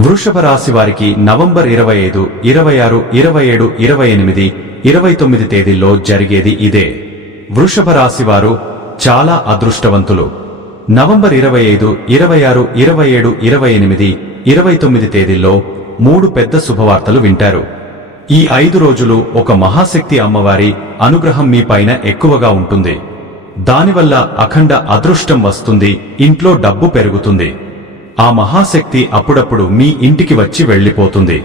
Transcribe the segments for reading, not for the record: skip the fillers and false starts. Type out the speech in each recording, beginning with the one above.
వృషభ రాశి వారికి నవంబర్ 25, 26, 27, 28, 29 తేదీల్లో జరిగేది ఇదే. వృషభ రాశి వారు చాలా అదృష్టవంతులు. నవంబర్ 25, 26, 27, 28, 29 తేదీల్లో 3 పెద్ద శుభవార్తలు వింటారు. ఈ 5 రోజులు ఒక మహాశక్తి అమ్మవారి అనుగ్రహం మీ పైన ఎక్కువగా ఉంటుంది. దానివల్ల అఖండ అదృష్టం వస్తుంది, ఇంట్లో డబ్బు పెరుగుతుంది. ఆ మహాశక్తి అప్పుడప్పుడు మీ ఇంటికి వచ్చి వెళ్లిపోతుంది.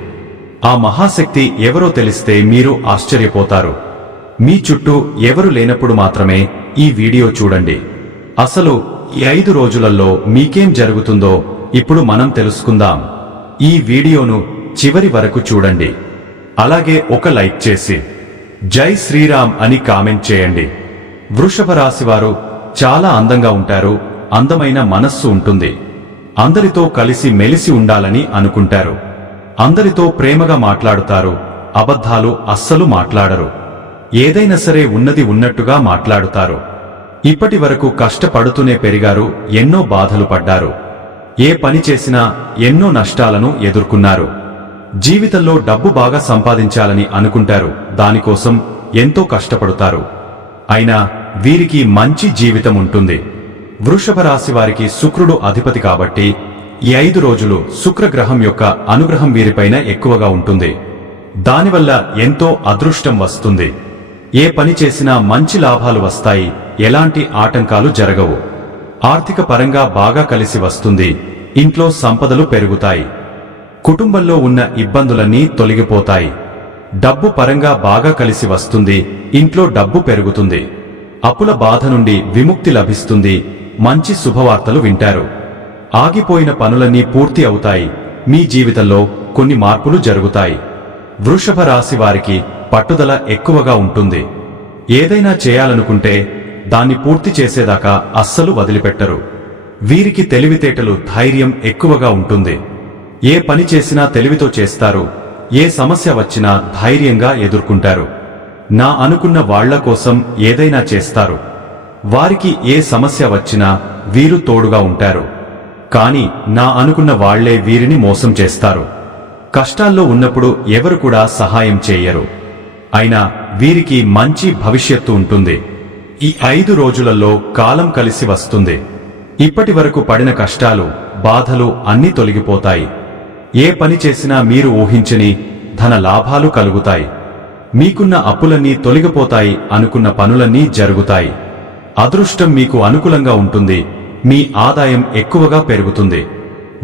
ఆ మహాశక్తి ఎవరో తెలిస్తే మీరు ఆశ్చర్యపోతారు. మీ చుట్టూ ఎవరు లేనప్పుడు మాత్రమే ఈ వీడియో చూడండి. అసలు ఈ 5 రోజులలో మీకేం జరుగుతుందో ఇప్పుడు మనం తెలుసుకుందాం. ఈ వీడియోను చివరి వరకు చూడండి. అలాగే ఒక లైక్ చేసి జై శ్రీరామ్ అని కామెంట్ చేయండి. వృషభ రాశివారు చాలా అందంగా ఉంటారు, అందమైన మనస్సు ఉంటుంది. అందరితో కలిసి మెలిసి ఉండాలని అనుకుంటారు. అందరితో ప్రేమగా మాట్లాడుతారు, అబద్ధాలు అస్సలు మాట్లాడరు. ఏదైనా సరే ఉన్నది ఉన్నట్టుగా మాట్లాడుతారు. ఇప్పటి వరకు కష్టపడుతూనే పెరిగారు, ఎన్నో బాధలు పడ్డారు. ఏ పని చేసినా ఎన్నో నష్టాలను ఎదుర్కొన్నారు. జీవితంలో డబ్బు బాగా సంపాదించాలని అనుకుంటారు, దానికోసం ఎంతో కష్టపడుతారు. అయినా వీరికి మంచి జీవితం ఉంటుంది. వృషభ రాశి వారికి శుక్రుడు అధిపతి కాబట్టి ఈ 5 రోజులు శుక్రగ్రహం యొక్క అనుగ్రహం వీరిపైన ఎక్కువగా ఉంటుంది. దానివల్ల ఎంతో అదృష్టం వస్తుంది. ఏ పని చేసినా మంచి లాభాలు వస్తాయి, ఎలాంటి ఆటంకాలు జరగవు. ఆర్థిక పరంగా బాగా కలిసి వస్తుంది, ఇంట్లో సంపదలు పెరుగుతాయి. కుటుంబంలో ఉన్న ఇబ్బందులన్నీ తొలగిపోతాయి. డబ్బు పరంగా బాగా కలిసి వస్తుంది, ఇంట్లో డబ్బు పెరుగుతుంది. అప్పుల బాధ నుండి విముక్తి లభిస్తుంది. మంచి శుభవార్తలు వింటారు. ఆగిపోయిన పనులన్నీ పూర్తి అవుతాయి. మీ జీవితంలో కొన్ని మార్పులు జరుగుతాయి. వృషభ రాశి వారికి పట్టుదల ఎక్కువగా ఉంటుంది. ఏదైనా చేయాలనుకుంటే దాన్ని పూర్తి చేసేదాకా అస్సలు వదిలిపెట్టరు. వీరికి తెలివితేటలు, ధైర్యం ఎక్కువగా ఉంటుంది. ఏ పని చేసినా తెలివితో చేస్తారు. ఏ సమస్య వచ్చినా ధైర్యంగా ఎదుర్కొంటారు. నా అనుకున్న వాళ్ల కోసం ఏదైనా చేస్తారు. వారికి ఏ సమస్య వచ్చినా వీరు తోడుగా ఉంటారు. కాని నా అనుకున్న వాళ్లే వీరిని మోసం చేస్తారు. కష్టాల్లో ఉన్నప్పుడు ఎవరు కూడా సహాయం చేయరు. అయినా వీరికి మంచి భవిష్యత్తు ఉంటుంది. ఈ 5 రోజులలో కాలం కలిసి వస్తుంది. ఇప్పటి వరకు పడిన కష్టాలు, బాధలు అన్నీ తొలగిపోతాయి. ఏ పని చేసినా మీరు ఊహించని ధన లాభాలు కలుగుతాయి. మీకున్న అప్పులన్నీ తొలగిపోతాయి, అనుకున్న పనులన్నీ జరుగుతాయి. అదృష్టం మీకు అనుకూలంగా ఉంటుంది. మీ ఆదాయం ఎక్కువగా పెరుగుతుంది.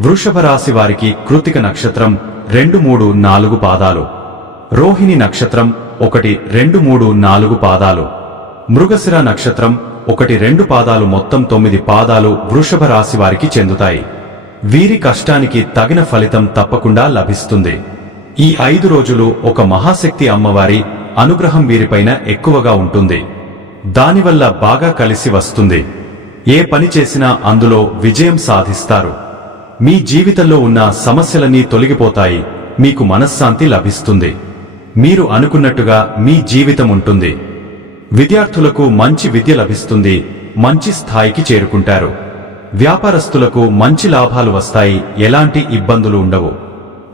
వృషభ రాశి వారికి కృత్తిక నక్షత్రం 2, 3, 4 పాదాలు, రోహిణి నక్షత్రం 1, 2, 3, 4 పాదాలు, మృగశిర నక్షత్రం 1, 2 పాదాలు, మొత్తం 9 పాదాలు వృషభ రాశి వారికి చెందుతాయి. వీరి కష్టానికి తగిన ఫలితం తప్పకుండా లభిస్తుంది. ఈ 5 రోజులు ఒక మహాశక్తి అమ్మవారి అనుగ్రహం వీరిపైన ఎక్కువగా ఉంటుంది. దానివల్ల బాగా కలిసి వస్తుంది. ఏ పని చేసినా అందులో విజయం సాధిస్తారు. మీ జీవితంలో ఉన్న సమస్యలన్నీ తొలగిపోతాయి. మీకు మనశ్శాంతి లభిస్తుంది. మీరు అనుకున్నట్టుగా మీ జీవితం ఉంటుంది. విద్యార్థులకు మంచి విద్య లభిస్తుంది. మంచి స్థాయికి చేరుకుంటారు. వ్యాపారస్తులకు మంచి లాభాలు వస్తాయి, ఎలాంటి ఇబ్బందులు ఉండవు.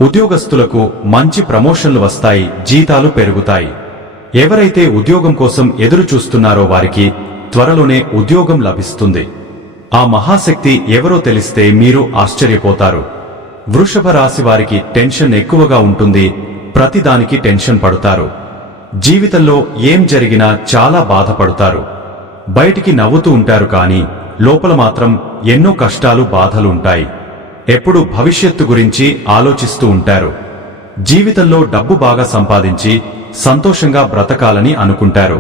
ఉద్యోగస్తులకు మంచి ప్రమోషన్లు వస్తాయి, జీతాలు పెరుగుతాయి. ఎవరైతే ఉద్యోగం కోసం ఎదురు చూస్తున్నారో వారికి త్వరలోనే ఉద్యోగం లభిస్తుంది. ఆ మహాశక్తి ఎవరో తెలిస్తే మీరు ఆశ్చర్యపోతారు. వృషభ రాశి వారికి టెన్షన్ ఎక్కువగా ఉంటుంది. ప్రతిదానికి టెన్షన్ పడుతారు. జీవితంలో ఏం జరిగినా చాలా బాధపడతారు. బయటికి నవ్వుతూ ఉంటారు, కానీ లోపల మాత్రం ఎన్నో కష్టాలు, బాధలు ఉంటాయి. ఎప్పుడు భవిష్యత్తు గురించి ఆలోచిస్తూ ఉంటారు. జీవితంలో డబ్బు బాగా సంపాదించి సంతోషంగా బ్రతకాలని అనుకుంటారు.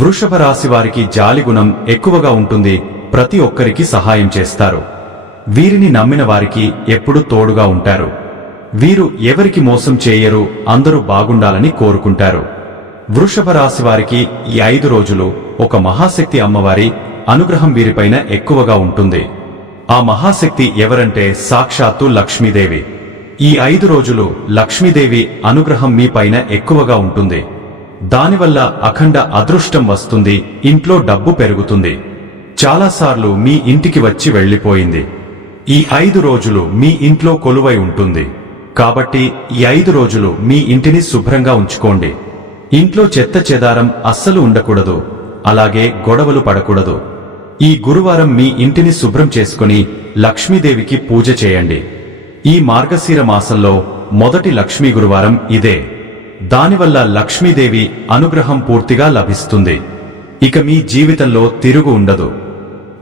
వృషభ రాశి వారికి జాలిగుణం ఎక్కువగా ఉంటుంది. ప్రతి ఒక్కరికి సహాయం చేస్తారు. వీరిని నమ్మిన వారికి ఎప్పుడూ తోడుగా ఉంటారు. వీరు ఎవరికి మోసం చేయరు, అందరూ బాగుండాలని కోరుకుంటారు. వృషభ రాశి వారికి ఈ 5 రోజులు ఒక మహాశక్తి అమ్మవారి అనుగ్రహం వీరిపైన ఎక్కువగా ఉంటుంది. ఆ మహాశక్తి ఎవరంటే సాక్షాత్తు లక్ష్మీదేవి. ఈ 5 రోజులు లక్ష్మీదేవి అనుగ్రహం మీ పైన ఎక్కువగా ఉంటుంది. దానివల్ల అఖండ అదృష్టం వస్తుంది, ఇంట్లో డబ్బు పెరుగుతుంది. చాలాసార్లు మీ ఇంటికి వచ్చి వెళ్లిపోయింది. ఈ 5 రోజులు మీ ఇంట్లో కొలువై ఉంటుంది. కాబట్టి ఈ 5 రోజులు మీ ఇంటిని శుభ్రంగా ఉంచుకోండి. ఇంట్లో చెత్త చెదారం అస్సలు ఉండకూడదు, అలాగే గొడవలు పడకూడదు. ఈ గురువారం మీ ఇంటిని శుభ్రం చేసుకుని లక్ష్మీదేవికి పూజ చేయండి. ఈ మార్గశిర మాసంలో మొదటి లక్ష్మీ గురువారం ఇదే. దానివల్ల లక్ష్మీదేవి అనుగ్రహం పూర్తిగా లభిస్తుంది. ఇక మీ జీవితంలో తిరుగు ఉండదు.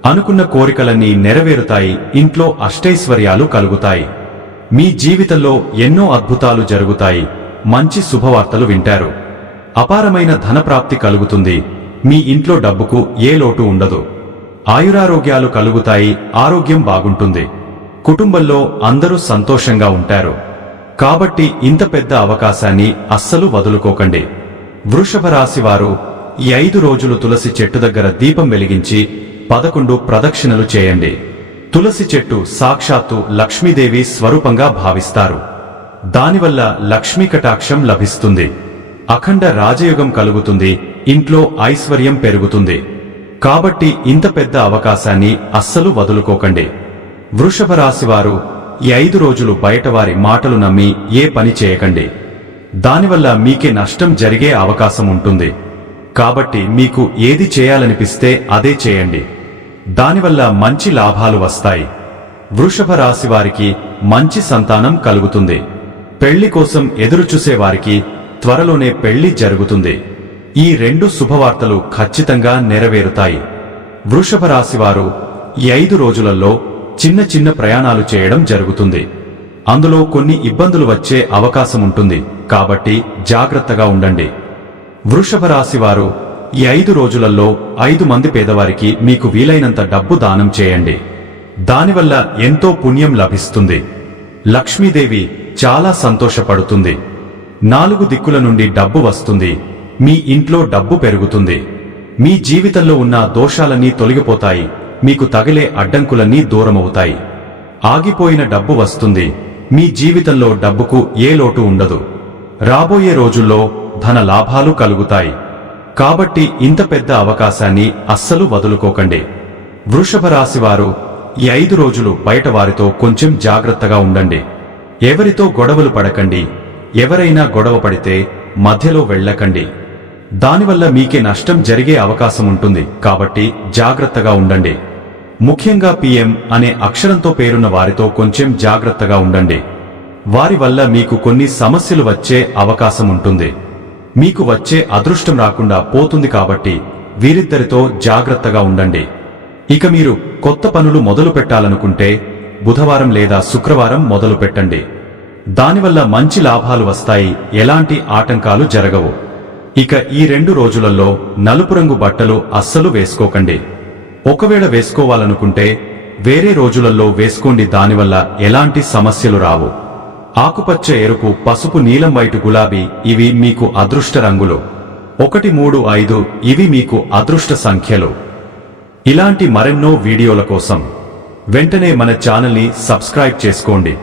అనుకున్న కోరికలన్నీ నెరవేరుతాయి. ఇంట్లో అష్టైశ్వర్యాలు కలుగుతాయి. మీ జీవితంలో ఎన్నో అద్భుతాలు జరుగుతాయి. మంచి శుభవార్తలు వింటారు. అపారమైన ధనప్రాప్తి కలుగుతుంది. మీ ఇంట్లో డబ్బుకు ఏ లోటు ఉండదు. ఆయురారోగ్యాలు కలుగుతాయి. ఆరోగ్యం బాగుంటుంది. కుటుంబంలో అందరూ సంతోషంగా ఉంటారు. కాబట్టి ఇంత పెద్ద అవకాశాన్ని అస్సలు వదులుకోకండి. వృషభ రాశి వారు ఈ 5 రోజులు తులసి చెట్టు దగ్గర దీపం వెలిగించి 11 ప్రదక్షిణలు చేయండి. తులసి చెట్టు సాక్షాత్తు లక్ష్మీదేవి స్వరూపంగా భావిస్తారు. దానివల్ల లక్ష్మీ కటాక్షం లభిస్తుంది. అఖండ రాజయోగం కలుగుతుంది. ఇంట్లో ఐశ్వర్యం పెరుగుతుంది. కాబట్టి ఇంత పెద్ద అవకాశాన్ని అస్సలు వదులుకోకండి. వృషభ రాశివారు ఈ 5 రోజులు బయటవారి మాటలు నమ్మి ఏ పని చేయకండి. దానివల్ల మీకే నష్టం జరిగే అవకాశం ఉంటుంది. కాబట్టి మీకు ఏది చేయాలనిపిస్తే అదే చేయండి. దానివల్ల మంచి లాభాలు వస్తాయి. వృషభ రాశి వారికి మంచి సంతానం కలుగుతుంది. పెళ్లి కోసం ఎదురుచూసేవారికి త్వరలోనే పెళ్లి జరుగుతుంది. ఈ 2 శుభవార్తలు ఖచ్చితంగా నెరవేరుతాయి. వృషభ రాశివారు ఈ 5 రోజులలో చిన్న చిన్న ప్రయాణాలు చేయడం జరుగుతుంది. అందులో కొన్ని ఇబ్బందులు వచ్చే అవకాశం ఉంటుంది. కాబట్టి జాగ్రత్తగా ఉండండి. వృషభ రాశి వారు ఈ 5 రోజులలో 5 మంది పేదవారికి మీకు వీలైనంత డబ్బు దానం చేయండి. దానివల్ల ఎంతో పుణ్యం లభిస్తుంది. లక్ష్మీదేవి చాలా సంతోషపడుతుంది. 4 దిక్కుల నుండి డబ్బు వస్తుంది. మీ ఇంట్లో డబ్బు పెరుగుతుంది. మీ జీవితంలో ఉన్న దోషాలన్నీ తొలగిపోతాయి. మీకు తగిలే అడ్డంకులన్నీ దూరమవుతాయి. ఆగిపోయిన డబ్బు వస్తుంది. మీ జీవితంలో డబ్బుకు ఏ లోటు ఉండదు. రాబోయే రోజుల్లో ధన లాభాలు కలుగుతాయి. కాబట్టి ఇంత పెద్ద అవకాశాన్ని అస్సలు వదులుకోకండి. వృషభ రాశివారు ఈ 5 రోజులు బయట వారితో కొంచెం జాగ్రత్తగా ఉండండి. ఎవరితో గొడవలు పడకండి. ఎవరైనా గొడవ పడితే మధ్యలో వెళ్ళకండి. దానివల్ల మీకే నష్టం జరిగే అవకాశం ఉంటుంది. కాబట్టి జాగ్రత్తగా ఉండండి. ముఖ్యంగా PM అనే అక్షరంతో పేరున్న వారితో కొంచెం జాగ్రత్తగా ఉండండి. వారి వల్ల మీకు కొన్ని సమస్యలు వచ్చే అవకాశం ఉంటుంది. మీకు వచ్చే అదృష్టం రాకుండా పోతుంది. కాబట్టి వీరిద్దరితో జాగ్రత్తగా ఉండండి. ఇక మీరు కొత్త పనులు మొదలు పెట్టాలనుకుంటే బుధవారం లేదా శుక్రవారం మొదలు పెట్టండి. దానివల్ల మంచి లాభాలు వస్తాయి. ఎలాంటి ఆటంకాలు జరగవు. ఇక ఈ 2 రోజులలో నలుపు రంగు బట్టలు అస్సలు వేసుకోకండి. ఒకవేళ వేసుకోవాలనుకుంటే వేరే రోజులలో వేసుకోండి. దానివల్ల ఎలాంటి సమస్యలు రావు. ఆకుపచ్చ, ఎరుపు, పసుపు, నీలం, వైటు, గులాబీ ఇవి మీకు అదృష్ట రంగులు. 1, 3, 5 ఇవి మీకు అదృష్ట సంఖ్యలు. ఇలాంటి మరెన్నో వీడియోల కోసం వెంటనే మన ఛానల్ని సబ్స్క్రైబ్ చేసుకోండి.